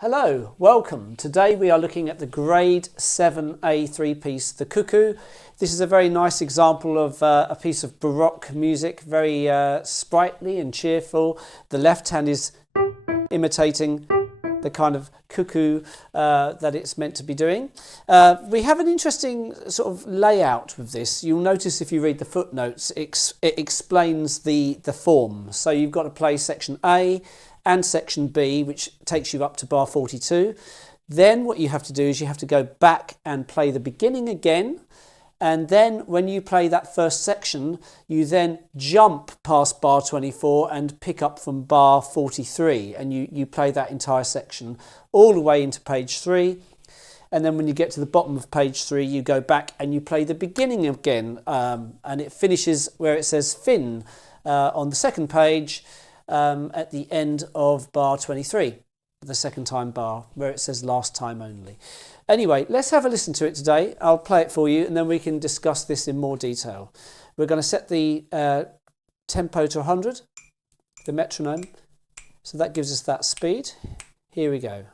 Hello, welcome. Today we are looking at the Grade 7A3 piece, the Cuckoo. This is a very nice example of a piece of Baroque music, very sprightly and cheerful. The left hand is imitating the kind of cuckoo that it's meant to be doing. We have an interesting sort of layout with this. You'll notice if you read the footnotes, it explains the form. So you've got to play section A and section B, which takes you up to bar 42. Then what you have to do is you have to go back and play the beginning again. And then when you play that first section, you then jump past bar 24 and pick up from bar 43. And you play that entire section all the way into page 3. And then when you get to the bottom of page 3, you go back and you play the beginning again. And it finishes where it says fin on the second page at the end of bar 23, the second time bar, where it says last time only. Anyway, let's have a listen to it today. I'll play it for you and then we can discuss this in more detail. We're going to set the tempo to 100, the metronome, so that gives us that speed. Here we go.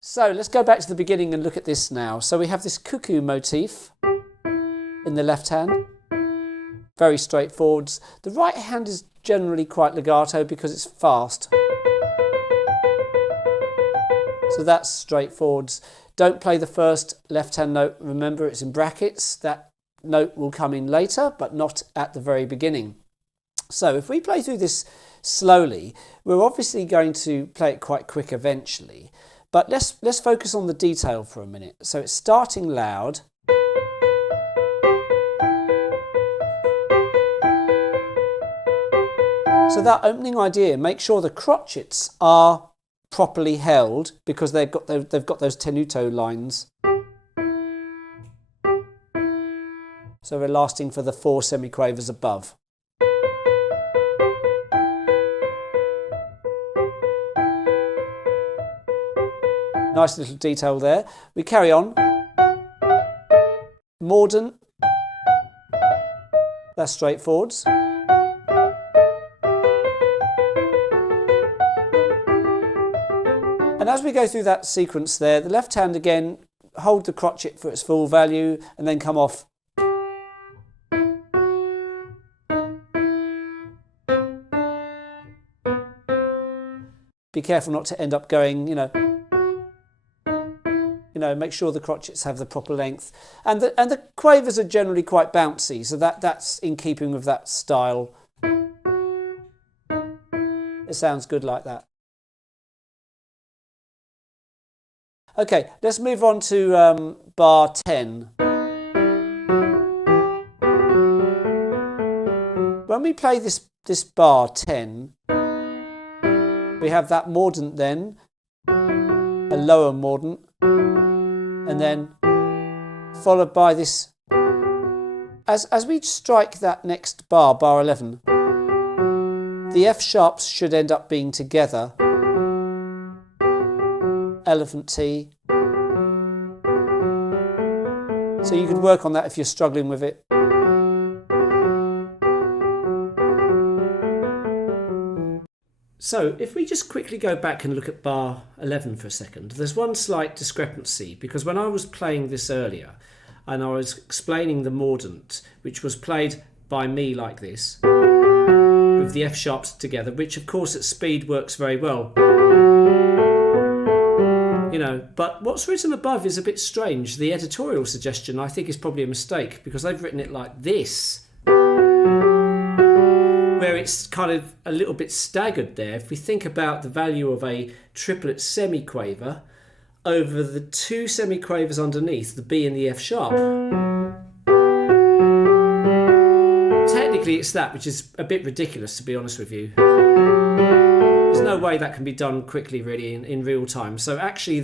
So let's go back to the beginning and look at this now. So we have this cuckoo motif in the left hand, very straightforward. The right hand is generally quite legato because it's fast. So that's straightforward. Don't play the first left hand note. Remember, it's in brackets. That note will come in later, but not at the very beginning. So if we play through this slowly, we're obviously going to play it quite quick eventually. But let's focus on the detail for a minute. So it's starting loud. So that opening idea, make sure the crotchets are properly held because they've got those tenuto lines. So we're lasting for the 4 semiquavers above. Nice little detail there. We carry on. Mordent. That's straightforward. And as we go through that sequence there, the left hand again, hold the crotchet for its full value and then come off. Be careful not to end up going, make sure the crotchets have the proper length. And the quavers are generally quite bouncy, so that's in keeping with that style. It sounds good like that. Okay, let's move on to bar 10. When we play this bar 10, we have that mordent then, a lower mordent, and then followed by this. As we strike that next bar, bar 11, the F sharps should end up being together. Elephant T. So you could work on that if you're struggling with it. So if we just quickly go back and look at bar 11 for a second, there's one slight discrepancy, because when I was playing this earlier and I was explaining the mordent, which was played by me like this, with the F sharps together, which of course at speed works very well. But what's written above is a bit strange. The editorial suggestion, I think, is probably a mistake, because they've written it like this, where it's kind of a little bit staggered there. If we think about the value of a triplet semiquaver over the two semiquavers underneath, the B and the F sharp. Technically it's that, which is a bit ridiculous, to be honest with you. There's no way that can be done quickly really in real time. So actually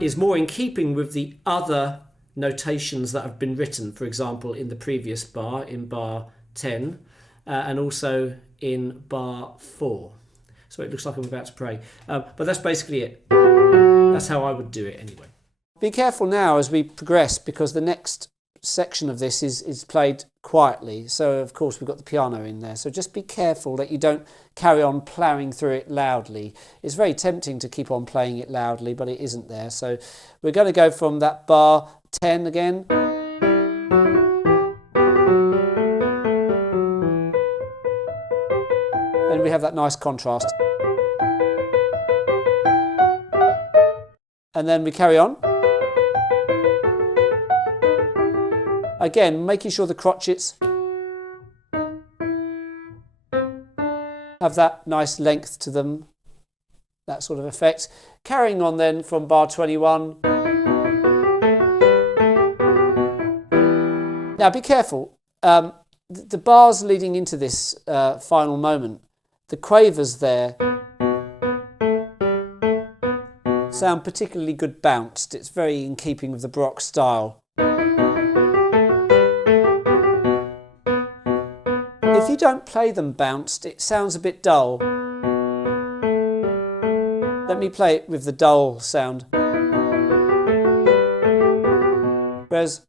is more in keeping with the other notations that have been written, for example, in the previous bar, in bar 10, and also in bar 4. So it looks like I'm about to pray. But that's basically it. That's how I would do it anyway. Be careful now as we progress, because the next section of this is played quietly. So of course we've got the piano in there. So just be careful that you don't carry on ploughing through it loudly. It's very tempting to keep on playing it loudly, but it isn't there. So we're going to go from that bar 10 again. And we have that nice contrast. And then we carry on. Again, making sure the crotchets have that nice length to them, that sort of effect. Carrying on then from bar 21. Now be careful, the bars leading into this final moment, the quavers there sound particularly good bounced. It's very in keeping with the Baroque style. If you don't play them bounced, it sounds a bit dull. Let me play it with the dull sound. Whereas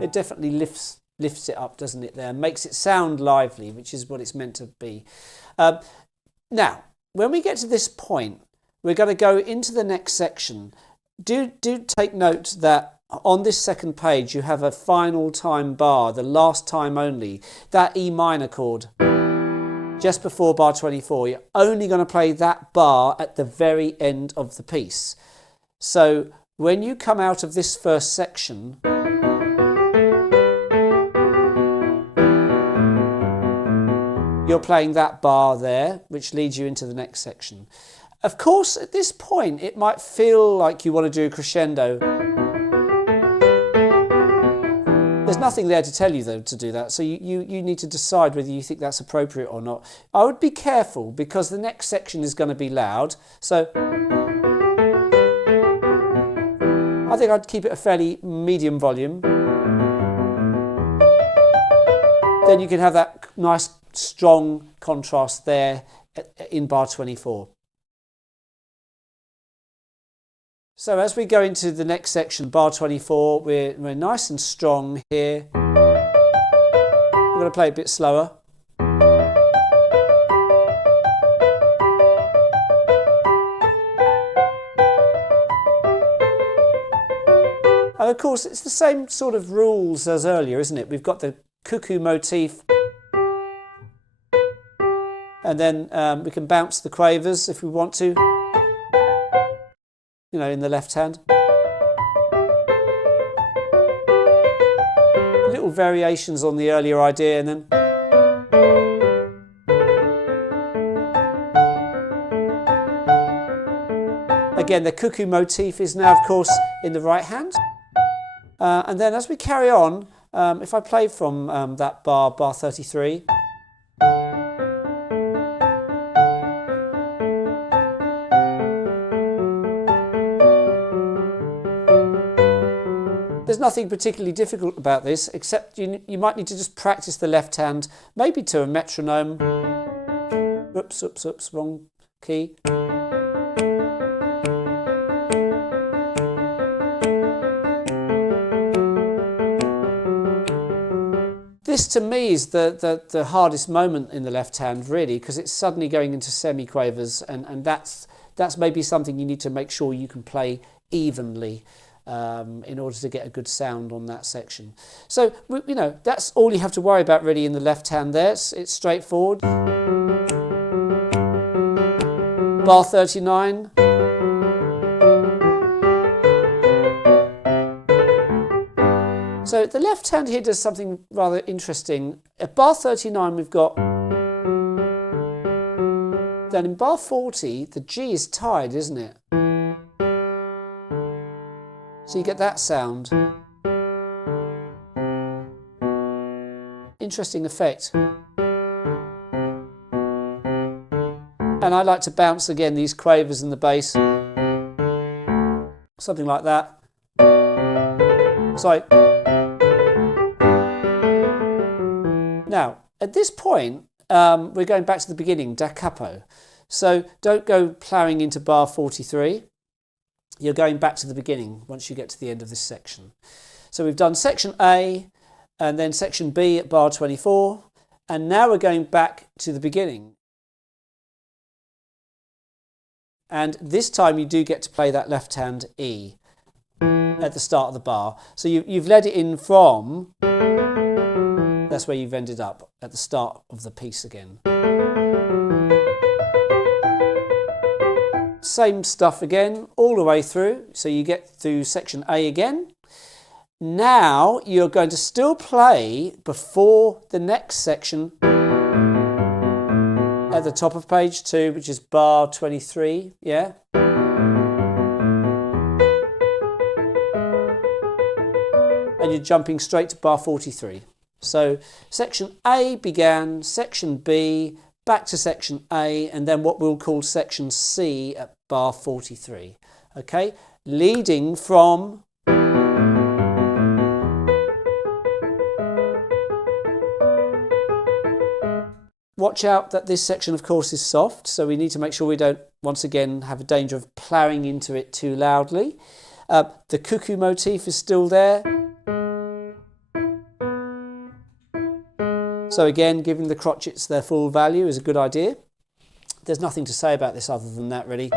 it definitely lifts it up, doesn't it, there? Makes it sound lively, which is what it's meant to be. Now, when we get to this point, we're going to go into the next section. Do take note that on this second page you have a final time bar, the last time only, that E minor chord just before bar 24. You're only going to play that bar at the very end of the piece. So when you come out of this first section, you're playing that bar there, which leads you into the next section. Of course, at this point, it might feel like you want to do a crescendo. There's nothing there to tell you, though, to do that. So you need to decide whether you think that's appropriate or not. I would be careful, because the next section is going to be loud. So I think I'd keep it a fairly medium volume. Then you can have that nice strong contrast there in bar 24. So as we go into the next section, bar 24, we're nice and strong here. I'm going to play a bit slower. And of course, it's the same sort of rules as earlier, isn't it? We've got the cuckoo motif. And then we can bounce the quavers if we want to, you know, in the left hand. Little variations on the earlier idea, and then again the cuckoo motif is now of course in the right hand. And then as we carry on, if I play from that bar 33, there's nothing particularly difficult about this, except you might need to just practice the left hand, maybe to a metronome. Oops, oops, oops, wrong key. This to me is the hardest moment in the left hand, really, because it's suddenly going into semi-quavers, and that's maybe something you need to make sure you can play evenly in order to get a good sound on that section. So, you know, that's all you have to worry about really in the left hand there. It's straightforward. Bar 39. So the left hand here does something rather interesting. At bar 39 we've got, then in bar 40 the G is tied, isn't it? So you get that sound. Interesting effect. And I like to bounce again these quavers in the bass. Something like that. So now at this point we're going back to the beginning, da capo. So don't go ploughing into bar 43. You're going back to the beginning once you get to the end of this section. So we've done section A and then section B at bar 24, and now we're going back to the beginning. And this time you do get to play that left hand E at the start of the bar. So you've led it in from, that's where you've ended up, at the start of the piece again. Same stuff again, all the way through. So you get through section A again. Now you're going to still play before the next section at the top of page 2, which is bar 23, yeah? And you're jumping straight to bar 43. So section A began, section B, back to section A, and then what we'll call section C at bar 43. Okay, leading from watch out that this section of course is soft, so we need to make sure we don't once again have a danger of ploughing into it too loudly. The cuckoo motif is still there. So again, giving the crotchets their full value is a good idea. There's nothing to say about this other than that, really.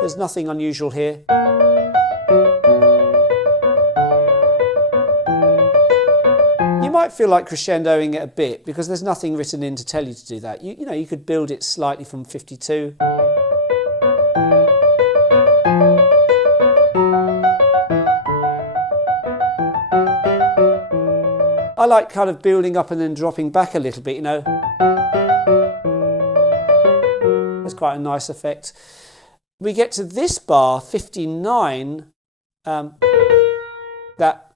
There's nothing unusual here. You might feel like crescendoing it a bit because there's nothing written in to tell you to do that. You know, you could build it slightly from 52. I like kind of building up and then dropping back a little bit, you know. That's quite a nice effect. We get to this bar, 59, that,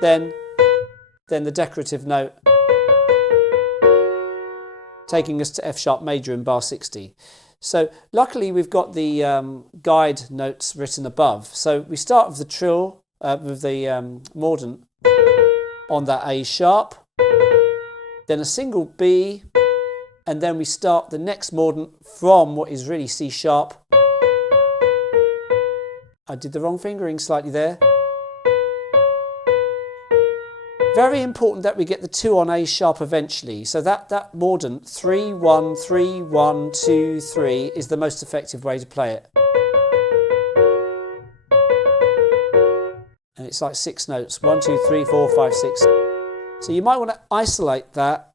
then the decorative note, taking us to F sharp major in bar 60. So luckily we've got the guide notes written above. So we start with the trill, with the mordent, on that A sharp, then a single B, and then we start the next mordent from what is really C sharp. I did the wrong fingering slightly there. Very important that we get the 2 on A sharp eventually. So that mordent 3 1 3 1 2 3 is the most effective way to play it. And it's like 6 notes, 1, 2, 3, 4, 5, 6. So you might want to isolate that.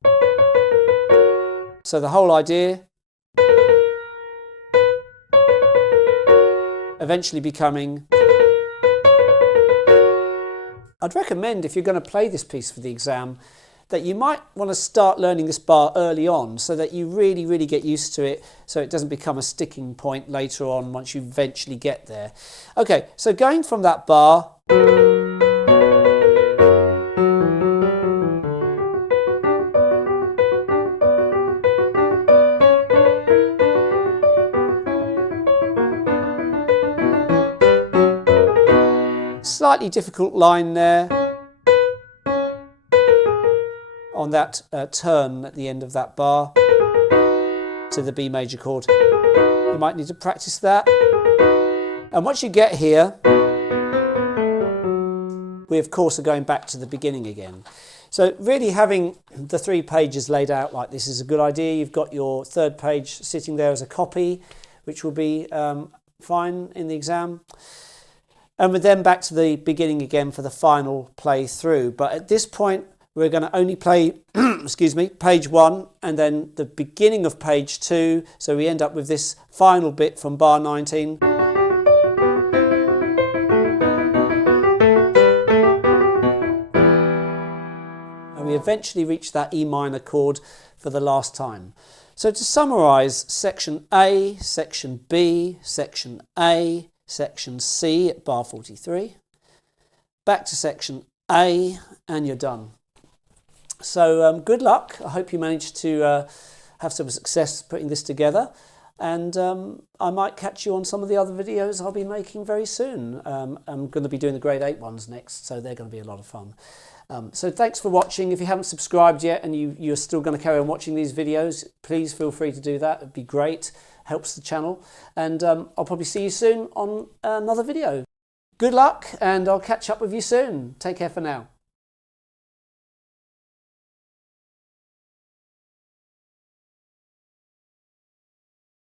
So the whole idea eventually becoming. I'd recommend, if you're going to play this piece for the exam, that you might want to start learning this bar early on so that you really get used to it, so it doesn't become a sticking point later on once you eventually get there. Okay, so going from that bar, slightly difficult line there on that turn at the end of that bar to the B major chord. You might need to practice that. And once you get here, we of course are going back to the beginning again. So really having the 3 pages laid out like this is a good idea. You've got your 3rd page sitting there as a copy, which will be fine in the exam. And we're then back to the beginning again for the final play through. But at this point, we're going to only play, excuse me, page 1 and then the beginning of page 2. So we end up with this final bit from bar 19. And we eventually reach that E minor chord for the last time. So to summarise, section A, section B, section A, section C at bar 43, back to section A, and you're done. So good luck. I hope you managed to have some success putting this together, and I might catch you on some of the other videos I'll be making very soon. I'm going to be doing the grade 8 ones next, so they're going to be a lot of fun. So thanks for watching. If you haven't subscribed yet and you're still going to carry on watching these videos, please feel free to do that. It'd be great. Helps the channel. And I'll probably see you soon on another video. Good luck, and I'll catch up with you soon. Take care for now.